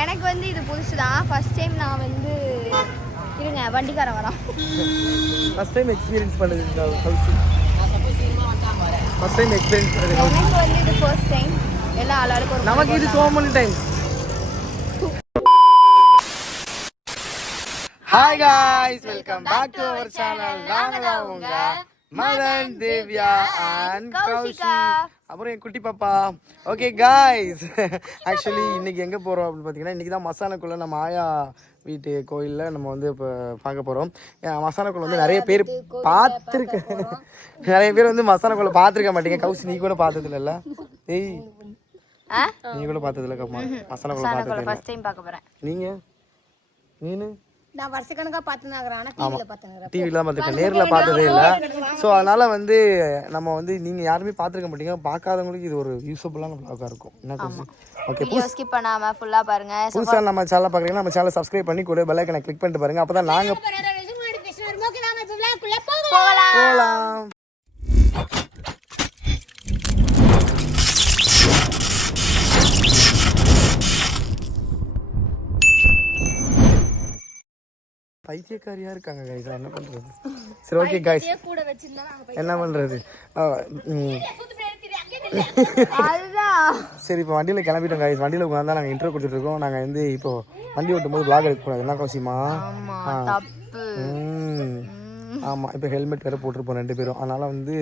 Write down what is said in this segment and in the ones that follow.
எனக்கு வந்து இது புதுசுதான். ஃபர்ஸ்ட் டைம் நான் வந்து இருங்க வண்டிக்கார வரான். ஃபர்ஸ்ட் டைம் எக்ஸ்பீரியன்ஸ் பண்ணுது ஹவுஸ். ஃபர்ஸ்ட் டைம் எக்ஸ்பீரியன்ஸ் பண்ணுது. எனக்கு வந்து இது ஃபர்ஸ்ட் டைம். எல்லா ஆளுக்கும் ஒரு நமக்கு இது so many times. Hi guys, welcome back to our channel. நாங்க உங்க மதன், தேவ்யா and கௌஷிகா. அப்புறம் என் குட்டி பாப்பா. ஓகே காய்ஸ், ஆக்சுவலி இன்னைக்கு எங்கே போகிறோம் அப்படின்னு பார்த்தீங்கன்னா, இன்றைக்கி தான் மசாலாக்குள்ளே நம்ம ஆயா வீட்டு கோயிலில் நம்ம வந்து இப்போ பார்க்க போகிறோம். மசாலாக்குள்ள வந்து நிறைய பேர் பார்த்துருக்கேன். நிறைய பேர் வந்து மசாலாக்குள்ள பார்த்துருக்க மாட்டீங்க. கௌசி நீ கூட பார்த்தது இல்லைல்ல? ஏய் நீ கூட பார்த்தது இல்லை மசாலாக்குள்ள பார்த்தது இல்லை. நீங்கள் நீனு நான் வருஷக்கணக்காக பார்த்துனாங்கிறேன். ஆனால் டிவியில் தான் பார்த்துருக்கேன், நேரில் பார்த்ததே இல்லை. ஸோ அதனால் வந்து நம்ம வந்து நீங்கள் யாருமே பார்த்துருக்க மாட்டீங்க. பார்க்காதவங்களுக்கு இது ஒரு யூஸ்ஃபுல்லான ப்ளாகாக இருக்கும். என்ன கொஞ்சம் ஓகே, ஸ்கிப் பண்ணாமல் ஃபுல்லாக பாருங்கள். புதுசாக நம்ம சேனல் பார்க்குறீங்கன்னா நம்ம சேனலை சப்ஸ்கிரைப் பண்ணி கூட பெல் ஐக்கனை கிளிக் பண்ணிட்டு பாருங்கள். அப்போ தான் நாங்கள் போகலாம். பைத்தியக்காரியா இருக்காங்க கைஸ், என்ன பண்றது? சரி ஓகே கைஸ், என்ன பண்றது? சரி இப்போ வண்டியில் கிளம்பிட்டோம் கைஸ். வண்டியில் உட்காந்து நாங்கள் இன்ட்ரோ கொடுத்துட்டு இருக்கோம். நாங்கள் வந்து இப்போ வண்டி ஓட்டும் போது vlog எடுக்கக்கூடாது. என்ன கௌசிமா? ஆமாம், இப்போ ஹெல்மெட் வேறு போட்டுருப்போம் ரெண்டு பேரும். அதனால் வந்து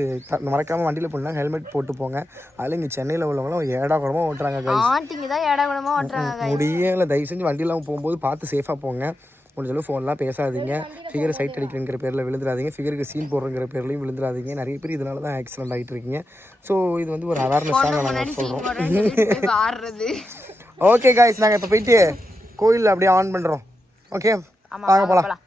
மறக்காமல் வண்டியில் போனால் ஹெல்மெட் போட்டு போங்க. அதில் இங்கே சென்னையில் உள்ளவங்களும் ஏடா குடமாக ஓட்டுறாங்க கைஸ். முடியல, தயவு செஞ்சு வண்டியெல்லாம் போகும்போது பார்த்து சேஃபாக போங்க. முடிஞ்சளவு ஃபோன்லாம் பேசாதீங்க. ஃபிகரை சைட் அடிக்கிறங்கிற பேரில் விழுந்துடாதீங்க. ஃபிகருக்கு சீன் போடுறங்கிற பேர்லையும் விழுந்துடாதீங்க. நிறைய பேர் இதனால தான் ஆக்சிடென்ட் ஆகிட்டு இருக்கீங்க. ஸோ இது வந்து ஒரு அவேர்னஸாக நாங்கள் சொல்கிறோம். ஓகே காய்ஸ், நாங்கள் இப்போ போயிட்டு கோயிலில் அப்படியே ஆன் பண்ணுறோம். ஓகே வாங்க போகலாம்.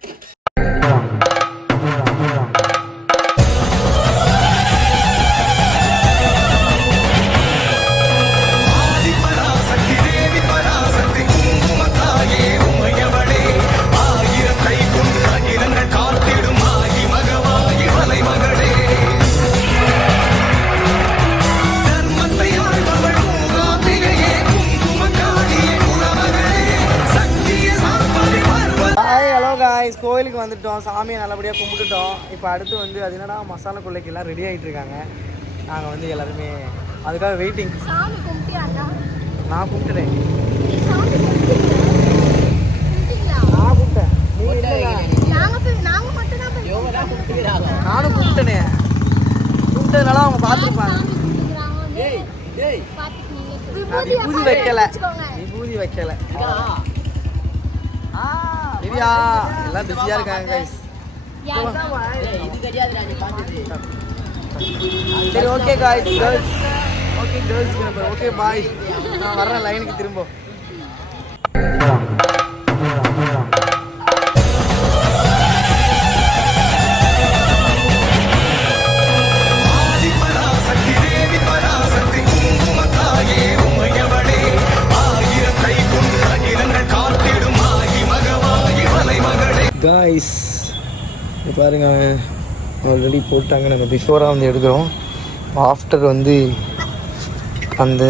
கோயிலுக்கு வந்துட்டோம், சாமியை நல்லபடியாக கும்பிட்டுட்டோம். இப்போ அடுத்து வந்து அது என்னடா மசாலா கொள்ளைக்கெல்லாம் ரெடி ஆகிட்டு இருக்காங்க. நாங்கள் வந்து எல்லாருமே அதுக்காக வெயிட்டிங். நான் கும்பிட்டுட்டேன். நானும் கும்பிட்டனே. கும்பிட்டதுனால அவங்க பார்த்துருப்பாங்க. விபூதி வைக்கல, விபூதி வைக்கல. திவ்யா எல்லாம் பிஸியா இருக்காங்க கைஸ். சரி okay guys, girls okay, girls okay bye. நான் வர்றேன் லைனுக்கு திரும்ப. காய்ஸ் பாருங்க, ஆல்ரெடி போட்டாங்க. நாங்கள் பிஃபோராக வந்து எடுக்கிறோம். ஆஃப்டர் வந்து அந்த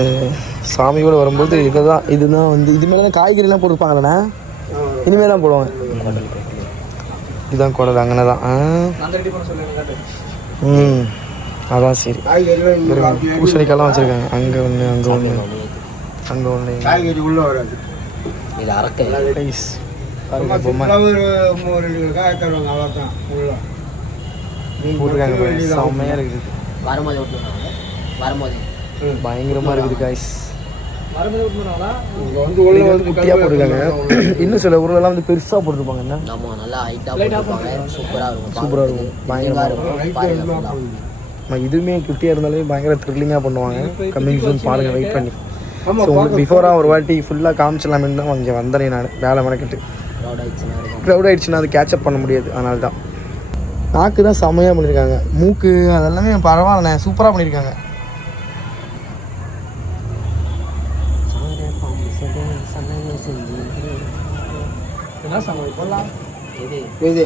சாமியோடு வரும்போது இதுதான் வந்து இது மேலே தான் காய்கறிலாம் போட்டுருப்பாங்களண்ணா. இனிமேல் தான் போடுவாங்க. இதுதான் குடல், அங்கே தான். அதான் சரி. பூசணிக்காயெல்லாம் வச்சுருக்காங்க. அங்கே ஒன்று, அங்கே ஒன்று, அங்கே ஒன்று. காய்கறி உள்ளே வராது. இது அரக்கை ரைஸ். செம்மையா இருக்குது. பயங்கரமா இருக்குது காய்ஸ். குட்டியா போட்டுருக்காங்க. இன்னும் சில ஊர்லாம் வந்து பெருசா போட்டுருப்பாங்க. என்ன சூப்பரா இருக்கும், பயங்கரமா இருக்கும். இதுவுமே குட்டியா இருந்தாலே பயங்கர த்ரில்லிங்கா பண்ணுவாங்க. கம்மிங் சூன் பாருங்க, வெயிட் பண்ணி. ஸோ உங்களுக்கு பிஃபோராக ஒரு வாட்டி ஃபுல்லாக காமிச்சலாமே தான் இங்கே வந்தேன் நான். வேலை மணக்கிட்டு க்ரௌட் ஆகிடுச்சுன்னா அது கேட்சப் பண்ண முடியாது. அதனால தான். நாக்கு தான் செம்மையாக பண்ணியிருக்காங்க. மூக்கு அதெல்லாமே பரவாயில்லண்ணே, சூப்பராக பண்ணியிருக்காங்க. என்ன சமையல் போடலாம் இது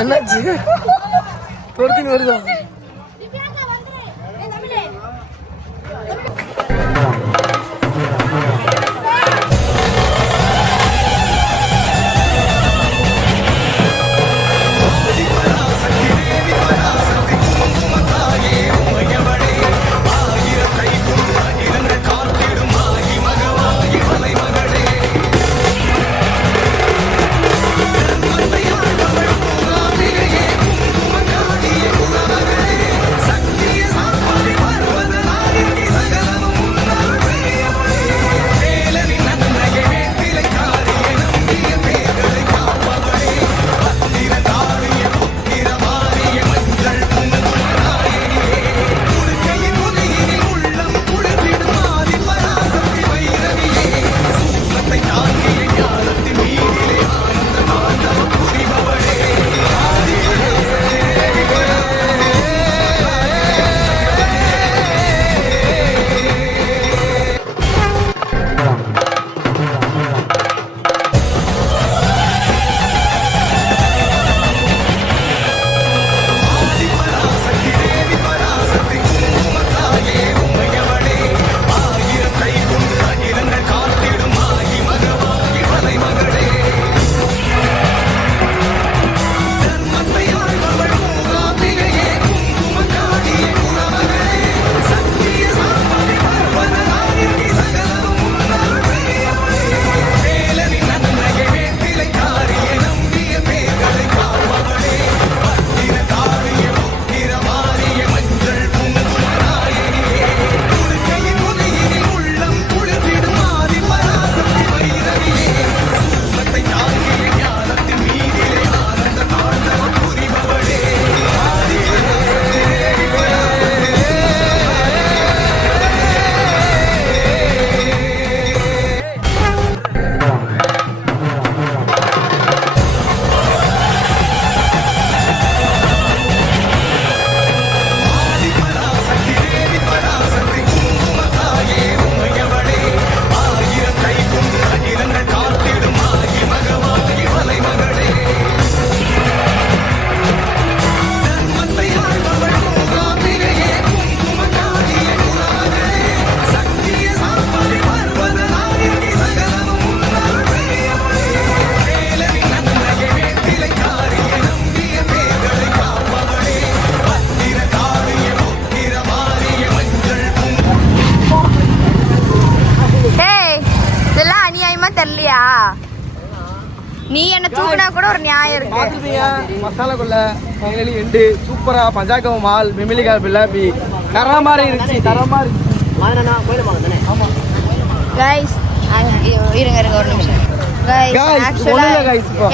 என்னாச்சு பொறுத்தின்னு வருதா? Come on. நீ என்ன தூக்கினா கூட ஒரு நியாயம் இருக்கு. பார்த்துருப்பீங்க மசாலாக்குள்ள ஃபைனலி எண்டு சூப்பரா பஞ்சாக்கம் மால் மிமிலிகா பில்லாபி தர மாதிரி இருந்துச்சு. ஆமாம் கைஸ் இருங்க ஒரு நிமிஷம்.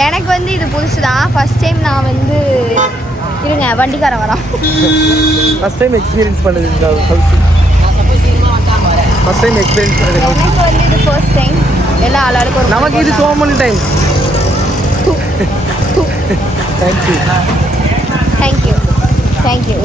எனக்கு வந்து இது புதுசு தான். ஃபர்ஸ்ட் டைம் நான் வந்து இருங்க வண்டிக்காரன் வரான். ஃபர்ஸ்ட் டைம் எக்ஸ்பீரியன்ஸ் பண்ணுது. ஃபர்ஸ்ட் டைம் எக்ஸ்பீரியன்ஸ் பண்ணுது. எனக்கு வந்து இது ஃபர்ஸ்ட் டைம். எல்லா ஆளுக்கும் ஒரு நமக்கு இது so many times. Thank you.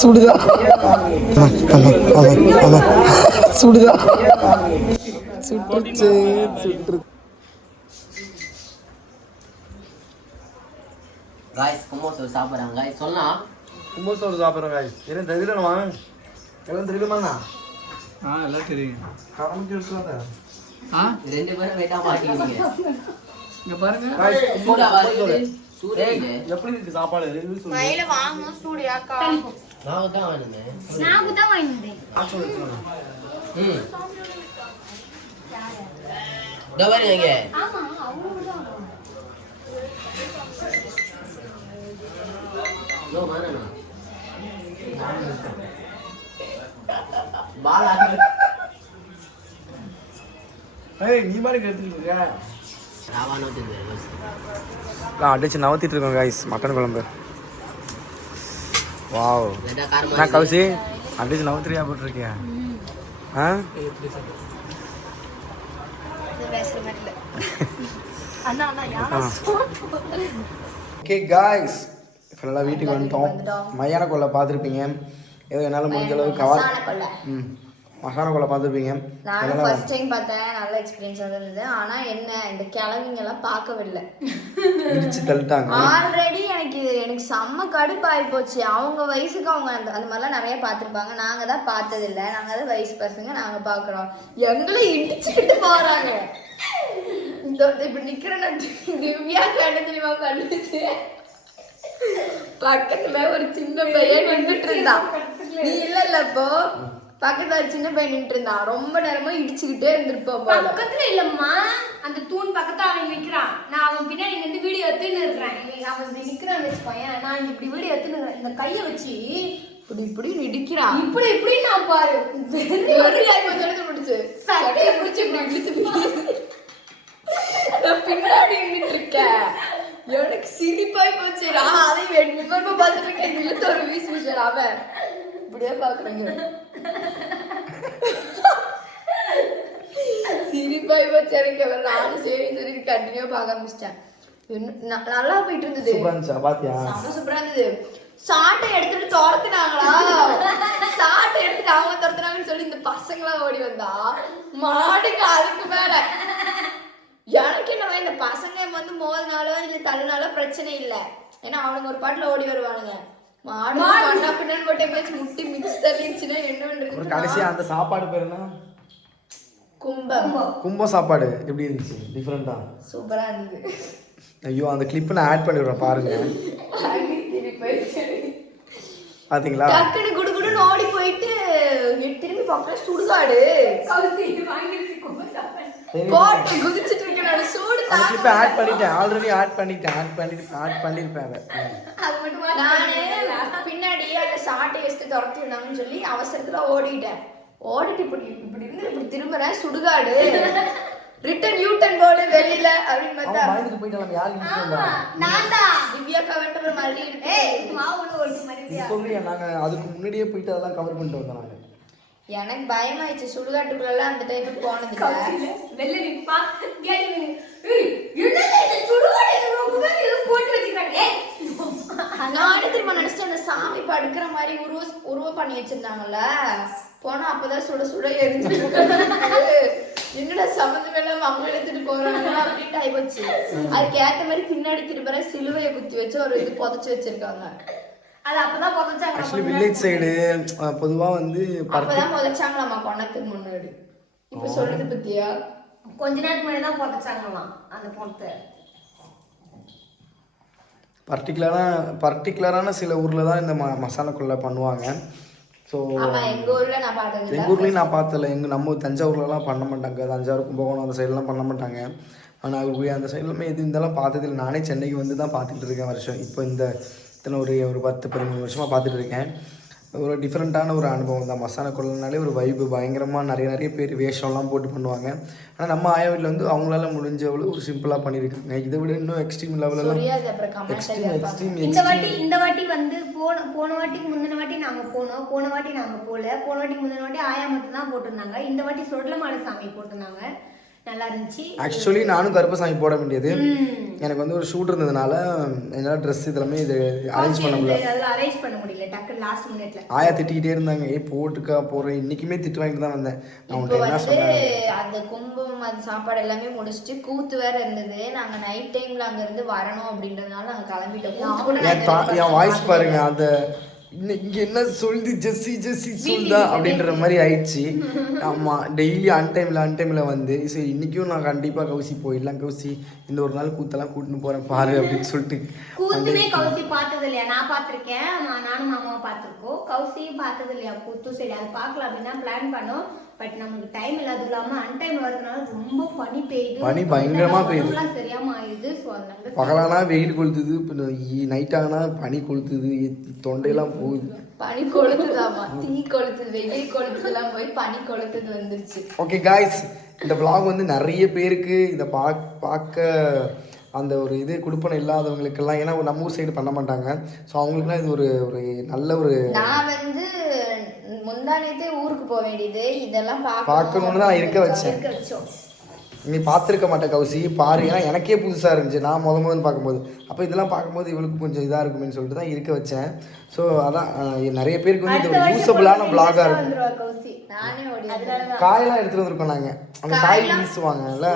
சுடுதா சுடுதா சுட்டுச்சு சுட்டு गाइस குமோசோ சாப்பிடுறாங்க गाइस சொல்லலாம் குமோசோ சாப்பிடுறாங்க गाइस என்ன தெரியலமா எல்லாம் தெரியுமாண்ணா எல்லாம் தெரியும் கரம்பு இருக்காதா ரெண்டு பேரும் வெயிட்டா மாட்டீங்க இங்க பாருங்க गाइस சூடா வருது சூடே எப்படி இருக்கு சாப்பாடு ரிவ்யூ சொல்லுங்க மயில வாங்க சூடியாக்கா நான் தான் வேணுமே நான் தான் வாங்கிட்டேன் டவரிங்க ஆமா அவங்க தான் நோ மானனா பாலா ஏய் நீ மாதிரி எடுத்துட்டு இருக்க ராவா நோட்டு நான் அடிச்சு நவத்திட்டு இருக்கோம் गाइस மட்டன் குழம்பு வாவ் லைட்டா காரமா நான் கௌசி அட்லீஸ்ட் நவத்திரியா போட்டிருக்கியா ஆ ஓகே காய்ஸ் ஃபுல்லாக வீட்டுக்கு வந்துட்டோம். மயான கொள்ளை பார்த்துருப்பீங்க. ஏதோ என்னால் முடிஞ்ச அளவு கவர் மசாலா கொள்ளை பார்த்துருப்பீங்க. நானும் ஃபர்ஸ்ட் டைம் பார்த்தேன். நல்ல எக்ஸ்பீரியன்ஸ் இருந்தது. ஆனால் என்ன இந்த கிழவிங்க எல்லாம் பார்க்கவில்லை, இடிச்சு தள்ளிட்டாங்க. ஆல்ரெடி எனக்கு செம்ம கடுப்பாகி போச்சு. அவங்க வயசுக்கு அவங்க அந்த மாதிரிலாம் நிறைய பார்த்துருப்பாங்க. நாங்கள் தான் பார்த்ததில்லை. நாங்கள் தான் வயசு பசங்க, நாங்கள் பார்க்குறோம். எங்களை இடிச்சுக்கிட்டு போகிறாங்க. இந்த இப்படி நிற்கிறேன். திவ்யா கண்டு தெரியுமா கண்டுச்சு பக்கத்துல ஒரு சின்ன பையன் நின்றுட்டு இருந்தான். நீ இல்ல இப்போ பக்கத்துல ஒரு சின்ன பையன் நின்று இருந்தான். ரொம்ப நேரமா இடிச்சுக்கிட்டே இருந்திருப்போம். பக்கத்துல இல்லம்மா, அந்த தூண் பக்கத்துல அவன் நிக்கிறான். நான் அவன் பின்னாடி இருந்து வீடியோ எடுத்துன்னு இருக்கிறேன். அவன் நிக்கிறான்னு வச்சுக்கோயேன். நான் இப்படி வீடியோ எடுத்துன்னு இந்த கையை வச்சு இப்படி இப்படி இடிக்கிறான். இப்படி இப்படி நான் பாரு முடிச்சு சட்டையை பிடிச்சி இப்படி இடிச்சு பின்னாடி நின்றுட்டு இருக்கேன். எனக்கு சிரிப்பாய் போச்சு. நான் அதை விபரமா பார்த்துட்டு இருக்கேன். இழுத்து ஒரு வீசு விஷயம் அவன் இப்படியே பாக்குறேங்க. சிரிப்பாய் போச்சு எனக்கு. நானும் சரின்னு சொல்லி கண்டினியூ பார்க்க ஆரம்பிச்சிட்டேன். நல்லா போயிட்டு இருந்தது. சூப்பரா இருந்தது. சாட்டை எடுத்துட்டு துரத்துனாங்களா, சாட்டை எடுத்துட்டு அவங்க துரத்துனாங்கன்னு சொல்லி இந்த பசங்களாம் ஓடி வந்தா மாடுக்கு அதுக்கு மேல. எனக்கு என்ன இந்த பசங்க வந்து மோதினாலோ இல்ல தள்ளினாலோ பிரச்சனை இல்லை. ஏன்னா அவனுங்க ஒரு பாட்டுல ஓடி வருவானுங்க. மாடு கண்ணா பின்னாடி போட்டு எங்கேயாச்சும் முட்டி மிக்ஸ் தள்ளிடுச்சுன்னா என்ன பண்றது? கடைசியா அந்த சாப்பாடு பேர் என்ன? கும்பம் சாப்பாடு. எப்படி இருந்துச்சு? டிஃபரெண்டா சூப்பரா இருந்தது. ஐயோ அந்த கிளிப் நான் ஆட் பண்ணி விடுறேன் பாருங்க. பாத்தீங்களா? டக்குனு குடுகுடுன்னு ஓடி போயிட்டு திரும்பி பார்க்கற சுடுகாடு போட்டு குதிச்சிட்டு இருக்கேன். சூடு அந்த கிளிப் ஆட் பண்ணிட்டேன். ஆல்ரெடி ஆட் பண்ணிருப்பேன் அது மட்டும் நானு பின்னாடி அந்த சாட்டை வச்சு துரத்தி விடாங்கன்னு சொல்லி அவசரத்துல ஓடிட்டேன். ஓடிட்டு இப்படி இப்படி இருந்து இப்படி திரும்புறேன். சுடுகாடு ரிட்டன் யூட்டன் போர்டு வெளியில அப்படின்னு பார்த்தா பயந்துட்டு போயிட்டாங்க. யாரு நிக்குங்க? நான் தான் திவ்யாக்கா வந்துட்டு மறுபடியும் இருக்கு. மாவுல ஒரு மாதிரி சொல்றியா? நாங்க அதுக்கு முன்னாடியே போயிட்டு அதெல்லாம் கவர் பண்ணிட்டு வந்தோம். நாங்க எனக்கு பயமாயிடுச்சு. சுடுகாட்டுக்குள்ள அந்த டைமுக்கு போனது இல்ல. வெள்ள நிப்பா கேடி போட்டு வச்சுக்கிறாங்க. நானே திரும்ப நினைச்சிட்டு அந்த சாமி படுக்கிற மாதிரி உருவ பண்ணி வச்சிருந்தாங்கல்ல. போனா அப்பதான் சுட சுட எரிஞ்சு என்னடா சம்மந்தம் எல்லாம் அவங்க எடுத்துட்டு போறாங்க அப்படின்ட்டு ஆயிப்போச்சு. அதுக்கு ஏத்த மாதிரி பின்னாடி திரும்ப சிலுவையை குத்தி வச்சு ஒரு இது புதைச்சு வச்சிருக்காங்க. அது அப்பதான் புதைச்சாங்க. ஆக்சுவலி வில்லேஜ் சைடு பொதுவா வந்து அப்பதான் புதைச்சாங்களாமா கொணத்துக்கு முன்னாடி. இப்ப சொல்லுது பத்தியா? கொஞ்ச நேரத்துக்கு முன்னாடி தான் புதைச்சாங்களாம் அந்த பொண்ணத்தை. பர்டிகுலரான சில ஊர்ல தான் இந்த மசாலா கொள்ளை பண்ணுவாங்க. ஸோ எங்கள் ஊர்லேயும் நான் பார்த்தல. நம்ம தஞ்சாவூர்லலாம் பண்ண மாட்டாங்க. தஞ்சாவூர் கும்பகோணம் அந்த சைட்லாம் பண்ண மாட்டாங்க. ஆனால் அந்த சைட்லாமே எது இருந்தாலும் பார்த்ததில்லை. நானே சென்னைக்கு வந்து தான் பார்த்துட்டு இருக்கேன் வருஷம். இப்போ இந்த இத்தனை ஒரு 10-13 வருஷமாக பார்த்துட்டு இருக்கேன். ஒரு டிஃப்ரெண்ட்டான ஒரு அனுபவம் தான். மசாலா கொள்ளைனாலே ஒரு வைப்பு பயங்கரமாக நிறைய பேர் வேஷம்லாம் போட்டு பண்ணுவாங்க. ஆனால் நம்ம ஆயா வீட்டில் வந்து அவங்களால முடிஞ்ச அவ்வளோ ஒரு சிம்பிளாக பண்ணியிருக்காங்க. இதை விட இன்னும் எக்ஸ்ட்ரீம் லெவலெல்லாம் இந்த வாட்டி வந்து போன வாட்டிக்கு முந்தின வாட்டி நாங்கள் போனோம். போன வாட்டி நாங்கள் போன வாட்டிக்கு முந்தின வாட்டி ஆயா மட்டும் தான் போட்டிருந்தாங்க. இந்த வாட்டி சொடலமாடு சாமி போட்டிருந்தாங்க. நல்லா இருந்துச்சு. ஆக்சுவலி நானும் கருப்பசாமி போட வேண்டியது. எனக்கு வந்து ஒரு ஷூட் இருந்ததுனால என்னால் ட்ரெஸ் இதெல்லாமே இது அரேஞ்ச் பண்ண முடியல. டக்குனு லாஸ்ட் மினிட்ல ஆயா திட்டிக்கிட்டே இருந்தாங்க. போட்டுக்கா போகிறேன். இன்னைக்குமே திட்டு வாங்கிட்டு தான் வந்தேன். அந்த கும்பம் அந்த சாப்பாடு எல்லாமே முடிச்சுட்டு கூத்து வேற இருந்தது. நாங்க நைட் டைம்ல அங்க இருந்து வரணும் அப்படின்றதுனால நாங்க கிளம்பிட்டோம். என் வாய்ஸ் பாருங்க. அந்த இங்க என்ன சொல்லுது ஜெஸ்ஸி சொல்லுதா அப்படின்ற மாதிரி ஆயிடுச்சு. ஆமா டெய்லி அன்டைம்ல வந்து சரி இன்னைக்கும் நான் கண்டிப்பா கௌசி போயிடலாம். கௌசி இந்த ஒரு நாள் கூத்தெல்லாம் கூட்டின்னு போறேன் பாரு அப்படின்னு சொல்லிட்டு. கூத்துமே கௌசி பார்த்தது இல்லையா? நான் பார்த்திருக்கேன். நானும் மாமாவும் பார்த்திருக்கோம். கௌசியும் பார்த்தது இல்லையா கூத்து? சரி அது பார்க்கலாம் அப்படின்னா பிளான் பண்ணோம். பட் நமக்கு டைம் இல்லாத இல்லாம அன்டைம் வரதுனால ரொம்ப பனி பெய்யுது. பனி பயங்கரமா பெய்யுது. சரியாம ஆயிடுது. பகலானா வெயில் கொளுத்துது, நைட் ஆனா பனி கொளுத்துது, தொண்டையெல்லாம் போகுது. பனி கொளுத்துதாமா, தீ கொளுத்துது, வெயில் கொளுத்துதெல்லாம் போய் பனி கொளுத்துது வந்துருச்சு. ஓகே காய்ஸ், இந்த vlog வந்து நிறைய பேருக்கு இதை பார்க்க அந்த ஒரு இது கொடுப்பனை இல்லாதவங்களுக்கெல்லாம், ஏன்னா நம்ம ஊர் சைடு பண்ண மாட்டாங்க. ஸோ அவங்களுக்குலாம் இது ஒரு ஒரு நல்ல ஒரு, நான் வந்து முந்தானத்தே ஊருக்கு போக வேண்டியது, இதெல்லாம் பார்க்கணுன்னு தான் இருக்க வச்சேன். நீ பார்த்துருக்க மாட்டேன் கௌசி, பாரு. ஏன்னா எனக்கே புதுசாக இருந்துச்சு நான் முதல்ல பார்க்கும்போது. அப்போ இதெல்லாம் பார்க்கும்போது இவளுக்கு கொஞ்சம் இதாக இருக்குமேன்னு சொல்லிட்டு தான் இருக்க வச்சேன். ஸோ அதான் நிறைய பேருக்கு வந்து இது ஒரு யூஸபிளான பிளாகாக இருக்கும். காயெல்லாம் எடுத்துகிட்டு வந்திருக்கோம் நாங்கள். அந்த காய் வீசுவாங்கல்ல,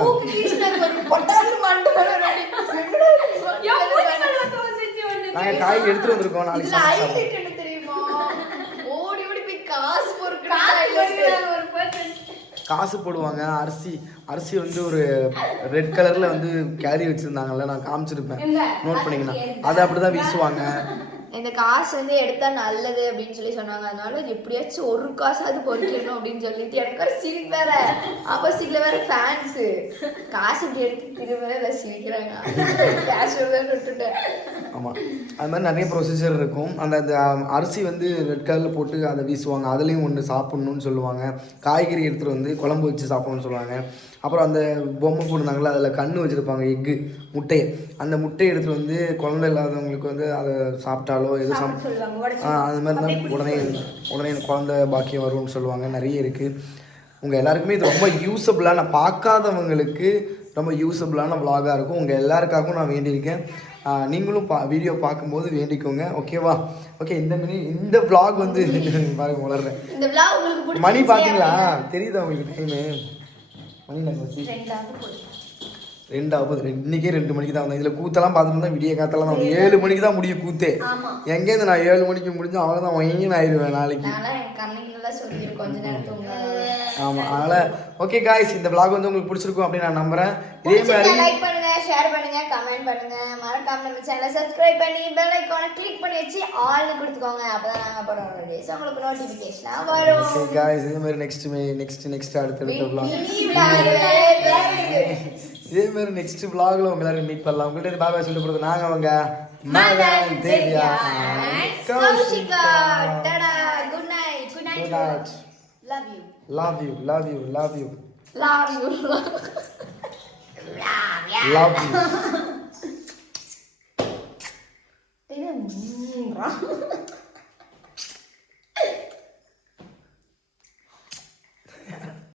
நாங்கள் காய் எடுத்துகிட்டு வந்திருக்கோம். நாளைக்கு காசு போடுவாங்க. அரிசி வந்து ஒரு ரெட் கலரில் வந்து கேரி வச்சுருந்தாங்கல்ல, நான் காமிச்சிருப்பேன், நோட் பண்ணிங்கன்னா. அதை அப்படி தான் வீசுவாங்க. இந்த காசு வந்து எடுத்தா நல்லது அப்படின்னு சொல்லி சொன்னாங்க. அதனால எப்படியாச்சும் ஒரு காசாவது பொறிக்கணும் அப்படின்னு சொல்லிட்டு எனக்கு சிரிப்பு வேற, ஆப்போசிட்ல வேற ஃபேன்ஸு காசு இப்படி எடுத்து திரும்ப சிரிக்கிறாங்க. கேஷ் விட்டுட்டேன். ஆமாம், அது மாதிரி நிறைய ப்ரொசீஜர் இருக்கும். அந்த அரிசி வந்து ரெட் கலரில் போட்டு அதை வீசுவாங்க. அதுலேயும் ஒன்று சாப்பிட்ணுன்னு சொல்லுவாங்க. காய்கறி எடுத்துகிட்டு வந்து குழம்பு வச்சு சாப்பிட்ணுன்னு சொல்லுவாங்க. அப்புறம் அந்த பொம்மை போடுறாங்களா, அதில் கண் வச்சுருப்பாங்க, எக்கு முட்டையை. அந்த முட்டையை எடுத்துகிட்டு வந்து குழந்தை இல்லாதவங்களுக்கு வந்து அதை சாப்பிட்டாலோ எது அது மாதிரி தான் உடனே குழந்தை பாக்கியம் வரும்னு சொல்லுவாங்க. நிறைய இருக்குது. உங்கள் எல்லாருக்குமே இது ரொம்ப யூஸபிளான, பார்க்காதவங்களுக்கு ரொம்ப யூஸபிளான விலாகாக இருக்கும். உங்கள் எல்லாருக்காகவும் நான் வேண்டியிருக்கேன். நீங்களும் வீடியோ பார்க்கும்போது வேண்டிக்கோங்க, ஓகேவா? ஓகே, இந்த vlog வந்து பாருங்க வளர்றேன். மணி பார்த்தீங்களா, தெரியுதா உங்களுக்கு டைமு? மணி 2 இன்னைக்கே 2 மணிக்கு தான் வந்தேன். இதில் கூத்தெல்லாம் பார்த்துட்டு தான் விடிய காத்தெல்லாம் தான் 7 மணிக்கு தான் முடியும் கூத்தே. எங்கேருந்து நான் 7 மணிக்கு முடிஞ்சு அவ்வளோதான் ஒயின்னு ஆயிடுவேன் நாளைக்கு. ஆமாம், அதனால் ஓகே காய்ஸ், இந்த vlog வந்து உங்களுக்கு பிடிச்சிருக்கும் அப்படின்னு நான் நம்புகிறேன். இதே மாதிரி லைக் பண்ணுங்க, ஷேர் பண்ணுங்க, கமெண்ட் பண்ணுங்க, மறக்காம நம்ம சேனலை சப்ஸ்கிரைப் பண்ணி பெல் ஐகானை கிளிக் பண்ணி வச்சு ஆல்னு கொடுத்துக்கோங்க. அப்பதான் நாங்க போற வீடியோஸ் உங்களுக்கு நோட்டிஃபிகேஷனா வரும். ஓகே காய்ஸ், இதே மாதிரி நெக்ஸ்ட் அடுத்த vlog இதே மாதிரி நெக்ஸ்ட் vlogல உங்க எல்லாரும் மீட் பண்ணலாம். உங்கள்கிட்ட பாய் பாய் சொல்லிட்டு போறது நாங்க அவங்க Madan, Devya, Koushika. Tata, good night. Love you. Love you.